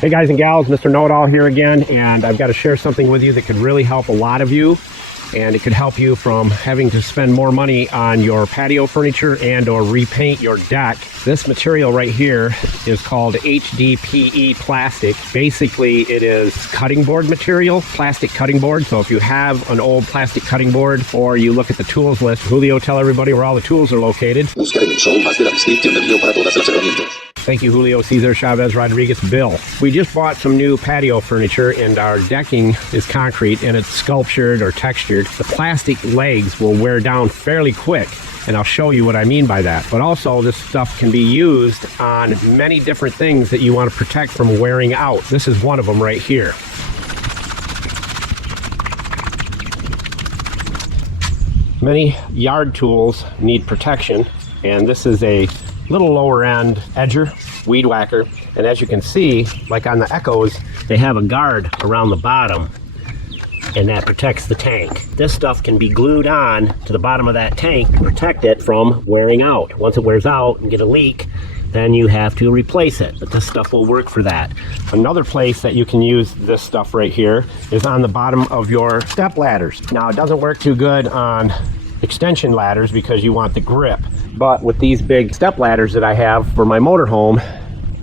Hey guys and gals, Mr. Know-It-All here again, and I've got to share something with you that could really help a lot of you, and it could help you from having to spend more money on your patio furniture and or repaint your deck. This material right here is called HDPE plastic. Basically, it is cutting board material, plastic cutting board. So if you have an old plastic cutting board or you look at the tools list, Julio, tell everybody where all the tools are located. Thank you, Julio, Cesar, Chavez, Rodriguez, Bill. We just bought some new patio furniture and our decking is concrete and it's sculptured or textured. The plastic legs will wear down fairly quick, and I'll show you what I mean by that. But also, this stuff can be used on many different things that you want to protect from wearing out. This is one of them right here. Many yard tools need protection, and this is a little lower end edger, weed whacker, and as you can see, like on the Echoes, they have a guard around the bottom, and that protects the tank. This stuff can be glued on to the bottom of that tank to protect it from wearing out. Once it wears out and get a leak, then you have to replace it, but this stuff will work for that. Another place that you can use this stuff right here is on the bottom of your step ladders. Now, it doesn't work too good on extension ladders because you want the grip, but with these big step ladders that I have for my motorhome,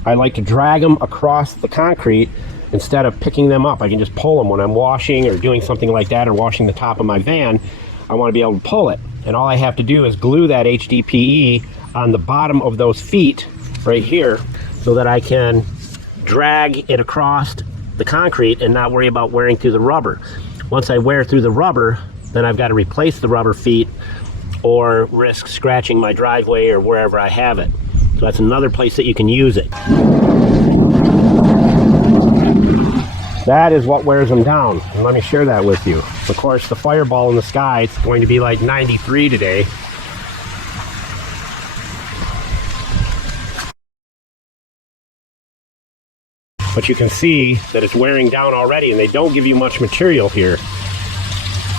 I like to drag them across the concrete instead of picking them up. I can just pull them when I'm washing or doing something like that, or washing the top of my van. I want to be able to pull it, and all I have to do is glue that HDPE on the bottom of those feet right here so that I can drag it across the concrete and not worry about wearing through the rubber. Once I wear through the rubber, then I've got to replace the rubber feet or risk scratching my driveway or wherever I have it. So that's another place that you can use it. That is what wears them down, and let me share that with you. Of course, the fireball in the sky, it's going to be like 93 today. But you can see that it's wearing down already, and they don't give you much material here.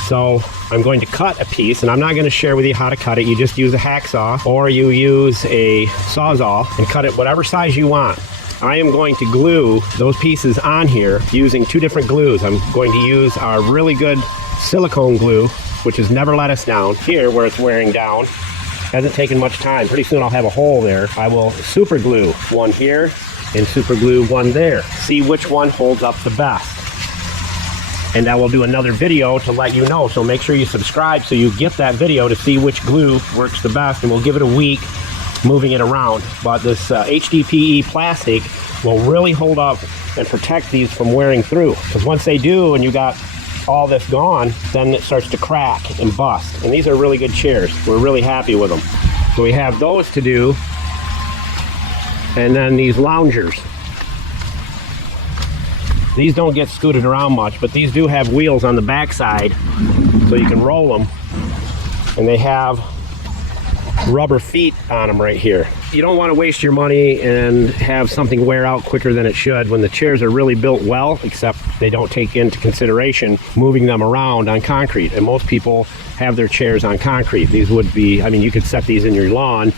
So I'm going to cut a piece, and I'm not going to share with you how to cut it. You just use a hacksaw or you use a sawzall and cut it whatever size you want. I am going to glue those pieces on here using two different glues. I'm going to use our really good silicone glue, which has never let us down. Here, where it's wearing down, hasn't taken much time. Pretty soon I'll have a hole there. I will super glue one here and super glue one there. See which one holds up the best. And I will do another video to let you know, so make sure you subscribe so you get that video to see which glue works the best, and we'll give it a week moving it around. But this HDPE plastic will really hold up and protect these from wearing through, because once they do and you got all this gone, then it starts to crack and bust. And these are really good chairs. We're really happy with them. So we have those to do, and then these loungers. These don't get scooted around much, but these do have wheels on the backside, so you can roll them, and they have rubber feet on them right here. You don't want to waste your money and have something wear out quicker than it should when the chairs are really built well, except they don't take into consideration moving them around on concrete, and most people have their chairs on concrete. These would be, I mean, you could set these in your lawn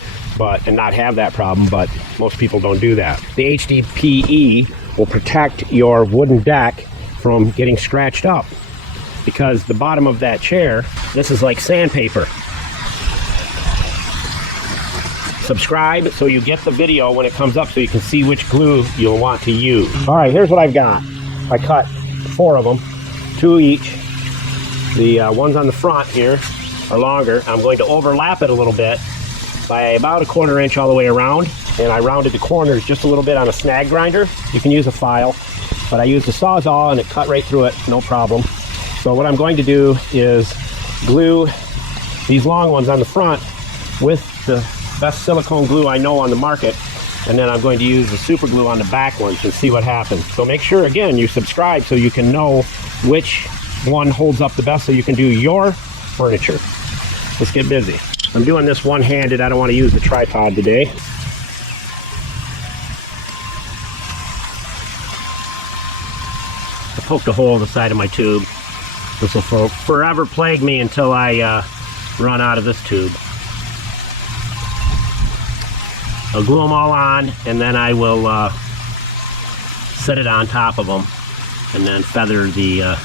and not have that problem, but most people don't do that. The HDPE will protect your wooden deck from getting scratched up, because the bottom of that chair, this is like sandpaper. Subscribe so you get the video when it comes up, so you can see which glue you'll want to use. All right, here's what I've got. I cut 4 of them, 2 each. The ones on the front here are longer. I'm going to overlap it a little bit by about 1/4 inch all the way around, and I rounded the corners just a little bit on a snag grinder. You can use a file, but I used a sawzall and it cut right through it, no problem. So what I'm going to do is glue these long ones on the front with the best silicone glue I know on the market, and then I'm going to use the super glue on the back ones and see what happens. So make sure, again, you subscribe so you can know which one holds up the best, so you can do your furniture. Let's get busy. I'm doing this one-handed. I don't want to use the tripod today. I poked a hole in the side of my tube. This will forever plague me until I run out of this tube. I'll glue them all on, and then I will set it on top of them and then feather the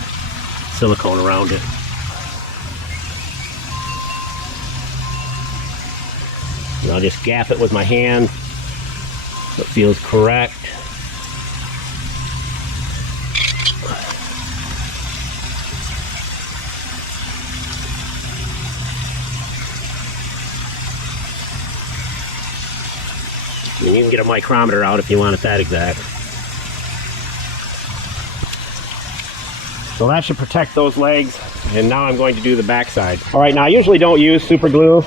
silicone around it. And I'll just gap it with my hand so it feels correct. And you can get a micrometer out if you want it that exact. So that should protect those legs. And now I'm going to do the back side. All right, now I usually don't use super glue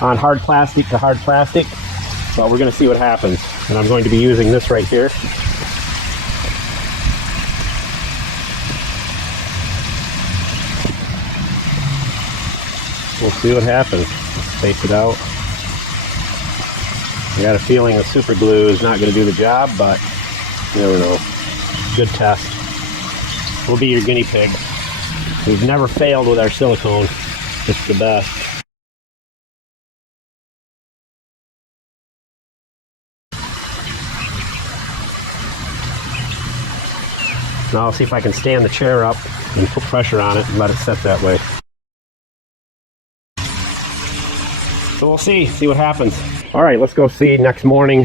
on hard plastic to hard plastic, but we're going to see what happens. And I'm going to be using this right here. We'll see what happens. Space it out. I got a feeling the super glue is not going to do the job, but you never know. Good test. We'll be your guinea pig. We've never failed with our silicone. It's the best. Now I'll see if I can stand the chair up and put pressure on it and let it set that way. So we'll see what happens. All right, let's go see next morning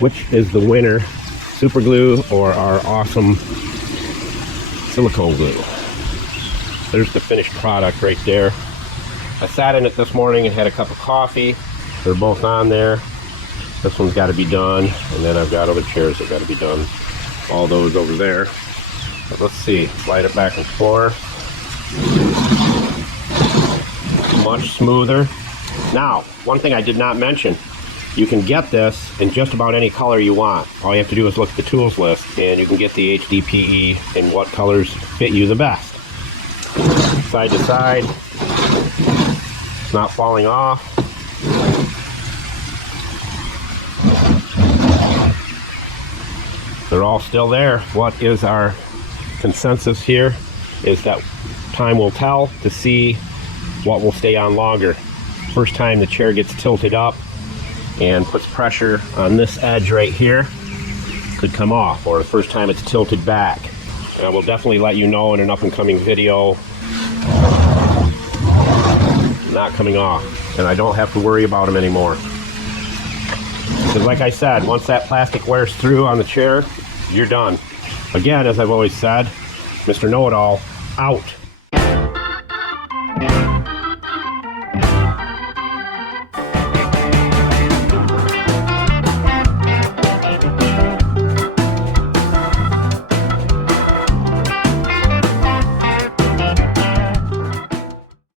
which is the winner, super glue or our awesome silicone glue. There's the finished product right there. I sat in it this morning and had a cup of coffee. They're both on there. This one's got to be done, and then I've got other chairs that got to be done. All those over there. But let's see, slide it back and forth. Much smoother. Now, one thing I did not mention, you can get this in just about any color you want. All you have to do is look at the tools list, and you can get the HDPE in what colors fit you the best. Side to side, it's not falling off. They're all still there. What is our consensus here is that time will tell to see what will stay on longer. First time the chair gets tilted up and puts pressure on this edge right here could come off, or the first time it's tilted back. And I will definitely let you know in an up and coming video. Not coming off, and I don't have to worry about them anymore. Because like I said, once that plastic wears through on the chair, you're done. Again, as I've always said, Mr. Know-It-All, out.